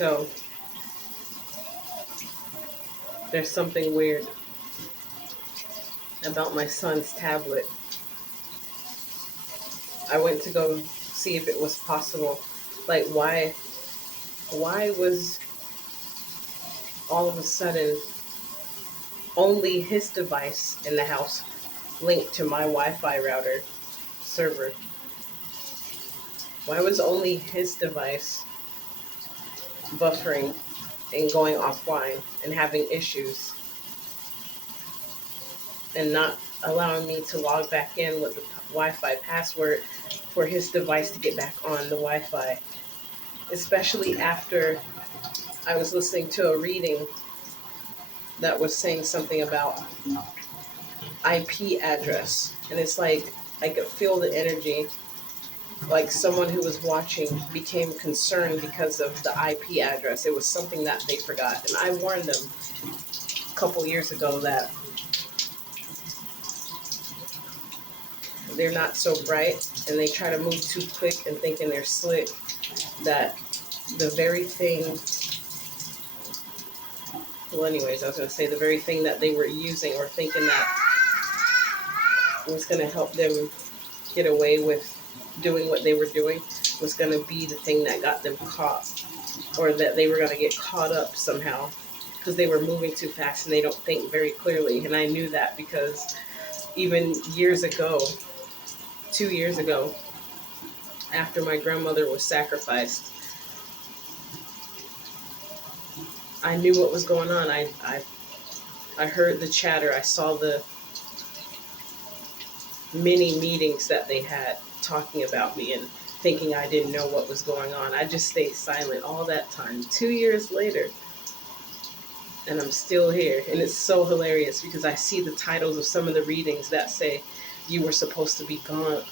So there's something weird about my son's tablet. I went to go see if it was possible. Like, why was all of a sudden only his device in the house linked to my Wi-Fi router server? Why was only his device buffering and going offline and having issues and not allowing me to log back in with the Wi-Fi password for his device to get back on the Wi-Fi? Especially after I was listening to a reading that was saying something about IP address. And it's like I could feel the energy. Like someone who was watching became concerned because of the IP address. It was something that they forgot. And I warned them a couple years ago that they're not so bright and they try to move too quick and thinking they're slick, that the very thing, well anyways, I was going to say the very thing that they were using or thinking that was going to help them get away with doing what they were doing was going to be the thing that got them caught, or that they were going to get caught up somehow because they were moving too fast and they don't think very clearly. And I knew that because even years ago, 2 years ago, after my grandmother was sacrificed, I knew what was going on. I heard the chatter. I saw the many meetings that they had talking about me and thinking I didn't know what was going on. I just stayed silent all that time. 2 years later, and I'm still here. And it's so hilarious because I see the titles of some of the readings that say you were supposed to be gone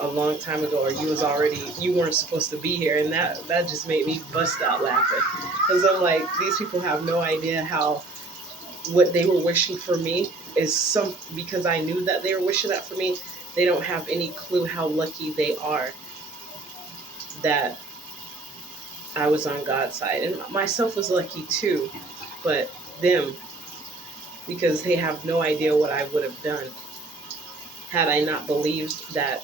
a long time ago, or you weren't supposed to be here. And that just made me bust out laughing because I'm like, these people have no idea how what they were wishing for me is because I knew that they were wishing that for me. They don't have any clue how lucky they are that I was on God's side. And myself was lucky too, but them, because they have no idea what I would have done had I not believed that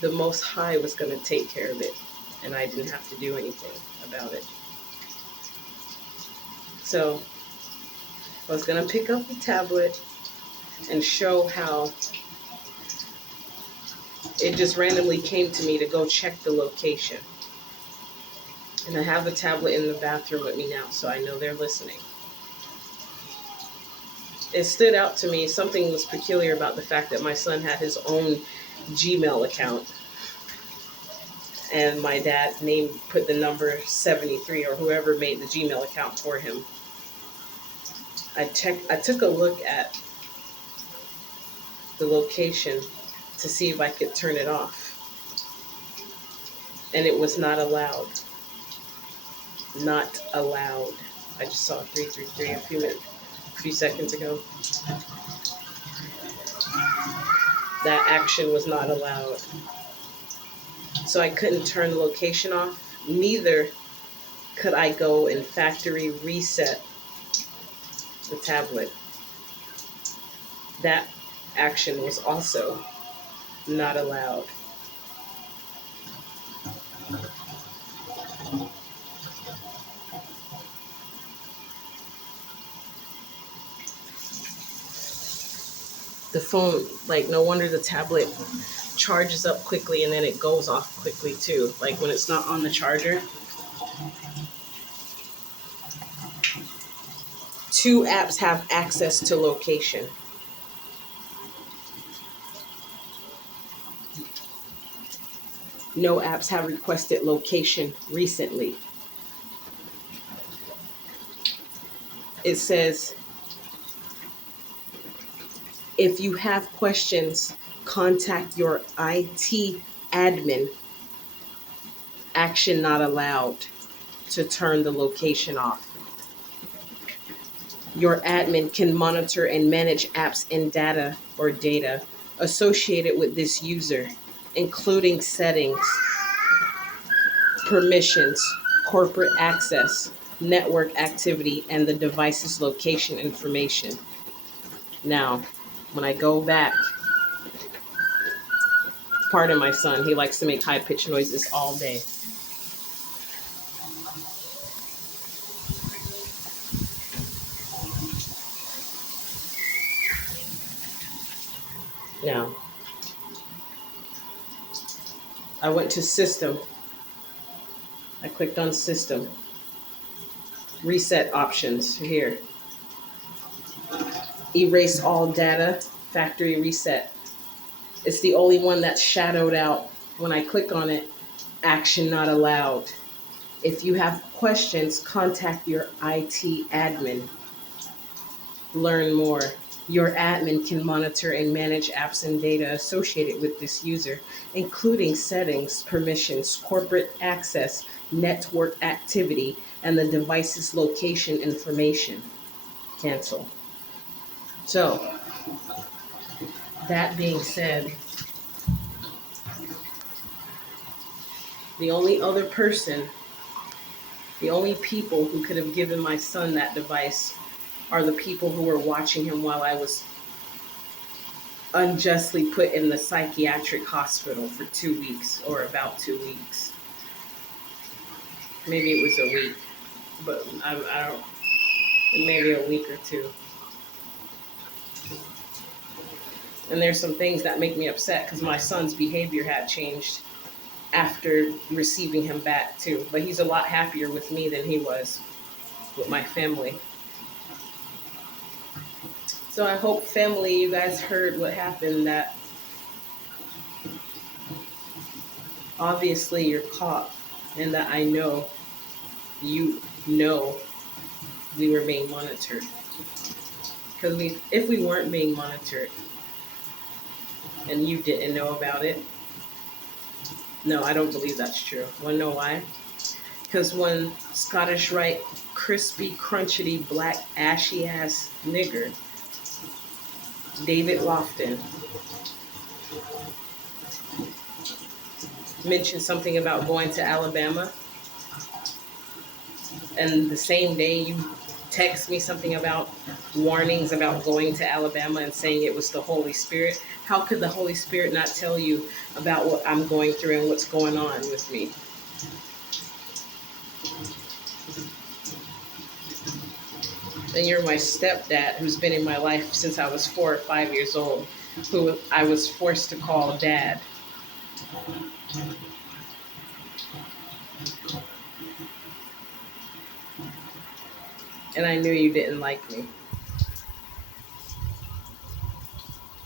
the Most High was going to take care of it and I didn't have to do anything about it. So I was going to pick up the tablet and show how it just randomly came to me to go check the location. And I have the tablet in the bathroom with me now, so I know they're listening. It stood out to me, something was peculiar about the fact that my son had his own Gmail account. And my dad put the number 73, or whoever made the Gmail account for him. I took a look at the location to see if I could turn it off. And it was not allowed. Not allowed. I just saw 333 a few seconds ago. That action was not allowed. So I couldn't turn the location off. Neither could I go and factory reset the tablet. That action was also not allowed. The phone, like, no wonder the tablet charges up quickly and then it goes off quickly too. Like when it's not on the charger. 2 apps have access to location. No apps have requested location recently. It says, if you have questions, contact your IT admin. Action not allowed to turn the location off. Your admin can monitor and manage apps and data associated with this user, including settings, permissions, corporate access, network activity, and the device's location information. Now, when I go back, pardon my son, he likes to make high pitched noises all day. Now, I went to system. I clicked on system. Reset options here. Erase all data, factory reset. It's the only one that's shadowed out. When I click on it, action not allowed. If you have questions, contact your IT admin. Learn more. Your admin can monitor and manage apps and data associated with this user, including settings, permissions, corporate access, network activity, and the device's location information. Cancel. So, that being said, the only other person, the only people who could have given my son that device are the people who were watching him while I was unjustly put in the psychiatric hospital for 2 weeks, or about 2 weeks. Maybe it was a week, but I don't, maybe a week or two. And there's some things that make me upset because my son's behavior had changed after receiving him back too. But he's a lot happier with me than he was with my family. So I hope, family, you guys heard what happened, that obviously you're caught, and that I know you know we were being monitored. Because if we weren't being monitored and you didn't know about it, no, I don't believe that's true. Want to know why? Because when Scottish Rite, crispy, crunchety, black, ashy ass nigger, David Lofton, mentioned something about going to Alabama, and the same day you text me something about warnings about going to Alabama and saying it was the Holy Spirit, how could the Holy Spirit not tell you about what I'm going through and what's going on with me? And you're my stepdad, who's been in my life since I was 4 or 5 years old, who I was forced to call dad. And I knew you didn't like me.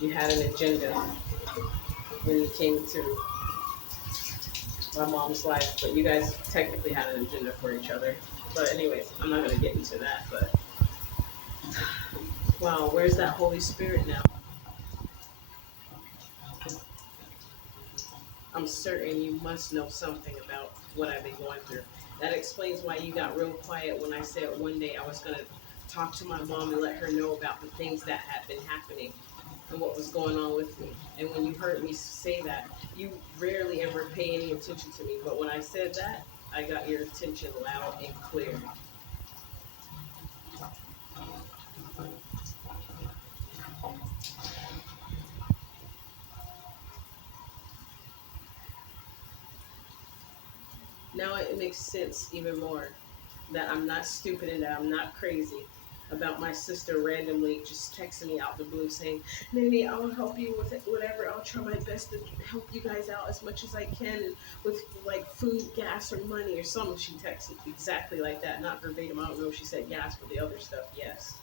You had an agenda when you came to my mom's life, but you guys technically had an agenda for each other. But anyways, I'm not going to get into that. But wow, where's that Holy Spirit now? I'm certain you must know something about what I've been going through. That explains why you got real quiet when I said one day I was going to talk to my mom and let her know about the things that had been happening and what was going on with me. And when you heard me say that, you rarely ever pay any attention to me. But when I said that, I got your attention loud and clear. Now it makes sense even more that I'm not stupid and that I'm not crazy about my sister randomly just texting me out the blue saying, Nene, I'll help you with it, whatever. I'll try my best to help you guys out as much as I can with like food, gas, or money or something. She texted exactly like that. Not verbatim. I don't know if she said gas, but the other stuff, yes.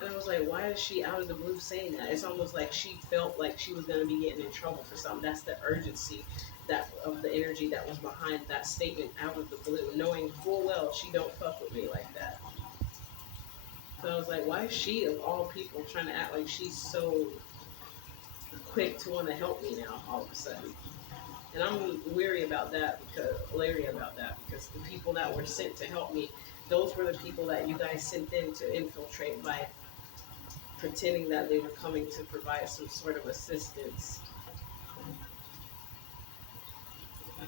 And I was like, why is she out of the blue saying that? It's almost like she felt like she was going to be getting in trouble for something. That's the urgency that of the energy that was behind that statement out of the blue, knowing full well she don't fuck with me like that. So I was like, why is she, of all people, trying to act like she's so quick to want to help me now all of a sudden? And I'm leery about that, because the people that were sent to help me, those were the people that you guys sent in to infiltrate by pretending that they were coming to provide some sort of assistance.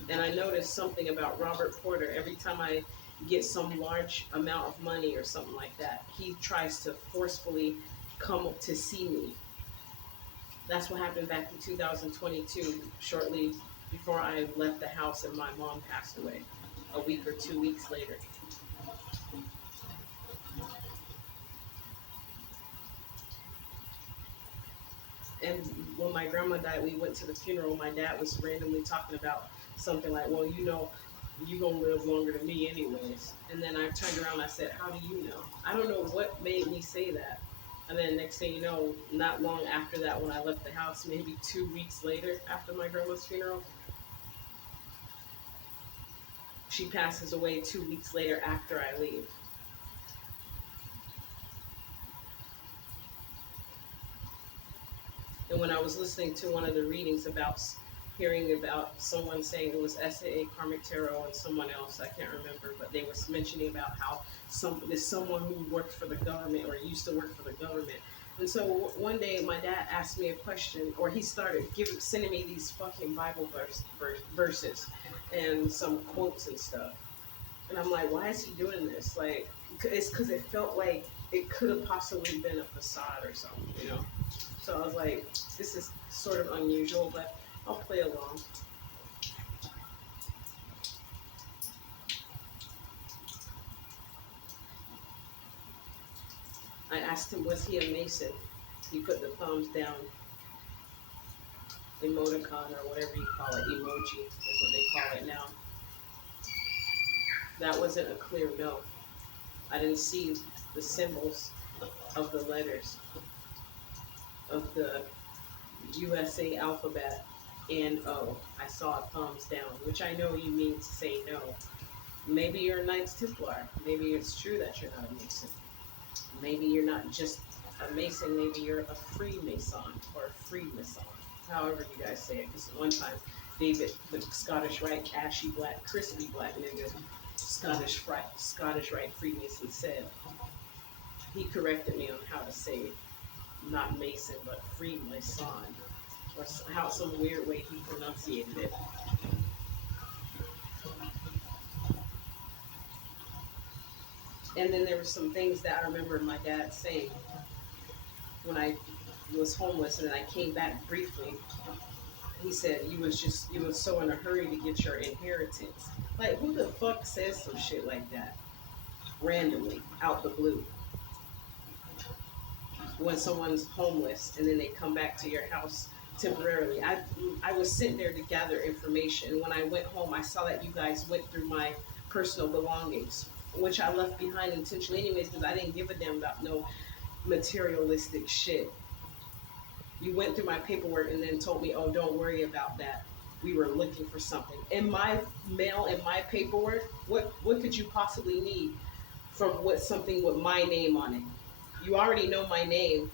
And I noticed something about Robert Porter. Every time I get some large amount of money or something like that, he tries to forcefully come to see me. That's what happened back in 2022, shortly before I left the house and my mom passed away, a week or 2 weeks later. And when my grandma died, we went to the funeral. My dad was randomly talking about something like, well, you know, you gonna live longer than me anyways. And then I turned around and I said, how do you know? I don't know what made me say that. And then next thing you know, not long after that, when I left the house, maybe 2 weeks later after my grandma's funeral, she passes away 2 weeks later after I leave. And when I was listening to one of the readings about hearing about someone saying it was SAA Karmic Tarot and someone else, I can't remember, but they were mentioning about how there's someone who worked for the government or used to work for the government. And so one day my dad asked me a question, or he started sending me these fucking Bible verses and some quotes and stuff. And I'm like, why is he doing this? Like, it's because it felt like it could have possibly been a facade or something, you know? So I was like, this is sort of unusual, but I'll play along. I asked him, was he a Mason? He put the thumbs down, emoticon or whatever you call it, emoji is what they call it now. That wasn't a clear no. I didn't see the symbols of the letters of the USA alphabet and O. I saw a thumbs down, which I know you mean to say no. Maybe you're a Knights Templar. Maybe it's true that you're not a Mason. Maybe you're not just a Mason, maybe you're a Freemason or a Freemason, however you guys say it. Because one time, David, the Scottish Rite, ashy black, crispy black nigga, Scottish Rite Freemason said, he corrected me on how to say it. Not Mason, but Freemason, or how some weird way he pronunciated it. And then there were some things that I remember my dad saying when I was homeless, and then I came back briefly. He said you was so in a hurry to get your inheritance. Like, who the fuck says some shit like that randomly out the blue when someone's homeless and then they come back to your house temporarily? I was sitting there to gather information. When I went home, I saw that you guys went through my personal belongings, which I left behind intentionally anyways, because I didn't give a damn about no materialistic shit. You went through my paperwork and then told me, oh, don't worry about that. We were looking for something. In my mail, in my paperwork, what could you possibly need from what something with my name on it? You already know my name.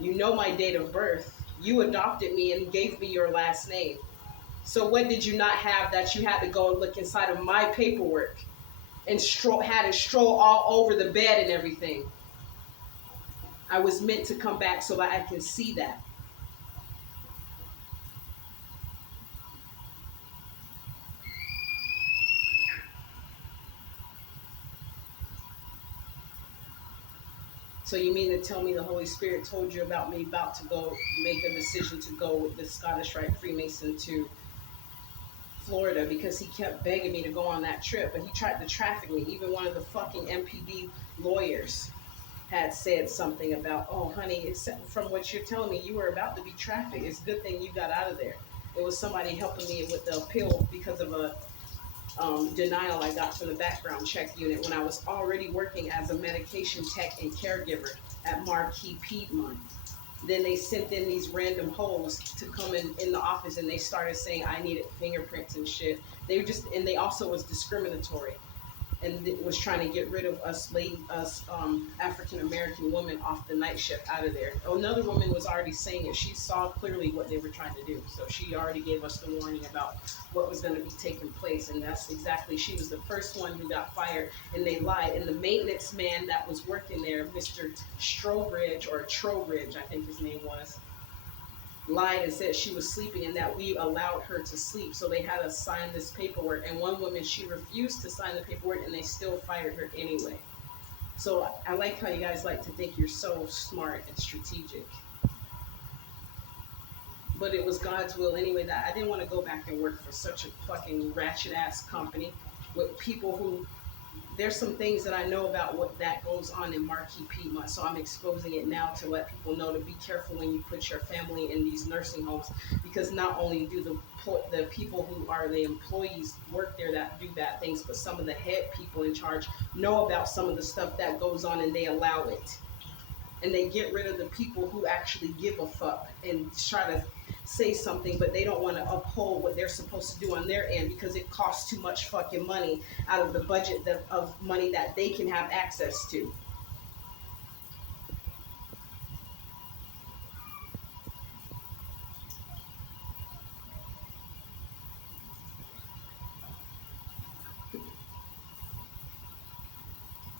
You know my date of birth. You adopted me and gave me your last name. So what did you not have that you had to go and look inside of my paperwork and had to stroll all over the bed and everything? I was meant to come back so that I can see that. So you mean to tell me the Holy Spirit told you about me about to go make a decision to go with the Scottish Rite Freemason to Florida because he kept begging me to go on that trip, but he tried to traffic me. Even one of the fucking MPD lawyers had said something about, oh, honey, it's, from what you're telling me, you were about to be trafficked. It's a good thing you got out of there. It was somebody helping me with the appeal because of a denial I got from the background check unit when I was already working as a medication tech and caregiver at Marquis Piedmont. Then they sent in these random hoes to come in the office, and they started saying I needed fingerprints and shit. And they also was discriminatory and was trying to get rid of us African American women off the night shift out of there. Another woman was already saying it. She saw clearly what they were trying to do, so she already gave us the warning about what was going to be taking place, and that's exactly. She was the first one who got fired, and they lied. And the maintenance man that was working there, Mr. Strobridge or Trowbridge, I think his name was. lied and said she was sleeping and that we allowed her to sleep. So they had us sign this paperwork. And one woman, she refused to sign the paperwork and they still fired her anyway. So I like how you guys like to think you're so smart and strategic. But it was God's will anyway that I didn't want to go back and work for such a fucking ratchet ass company with people who, there's some things that I know about what that goes on in Marquis Piedmont, so I'm exposing it now to let people know to be careful when you put your family in these nursing homes, because not only do the people who are the employees work there that do bad things, but some of the head people in charge know about some of the stuff that goes on and they allow it. And they get rid of the people who actually give a fuck and try to say something, but they don't want to uphold what they're supposed to do on their end because it costs too much fucking money out of the budget of money that they can have access to.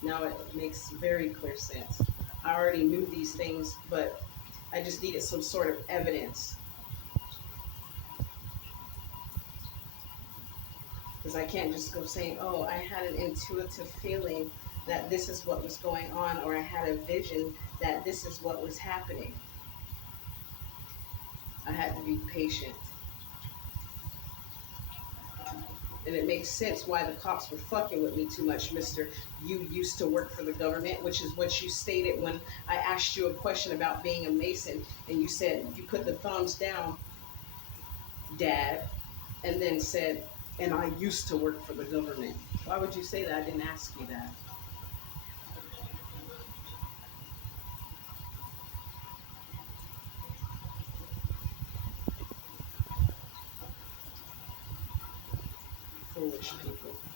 Now it makes very clear sense. I already knew these things, but I just needed some sort of evidence, because I can't just go saying, oh, I had an intuitive feeling that this is what was going on, or I had a vision that this is what was happening. I had to be patient. And it makes sense why the cops were fucking with me too much, Mister. You used to work for the government, which is what you stated when I asked you a question about being a Mason, and you said you put the thumbs down, Dad, and then said, and I used to work for the government. Why would you say that? I didn't ask you that. Foolish people.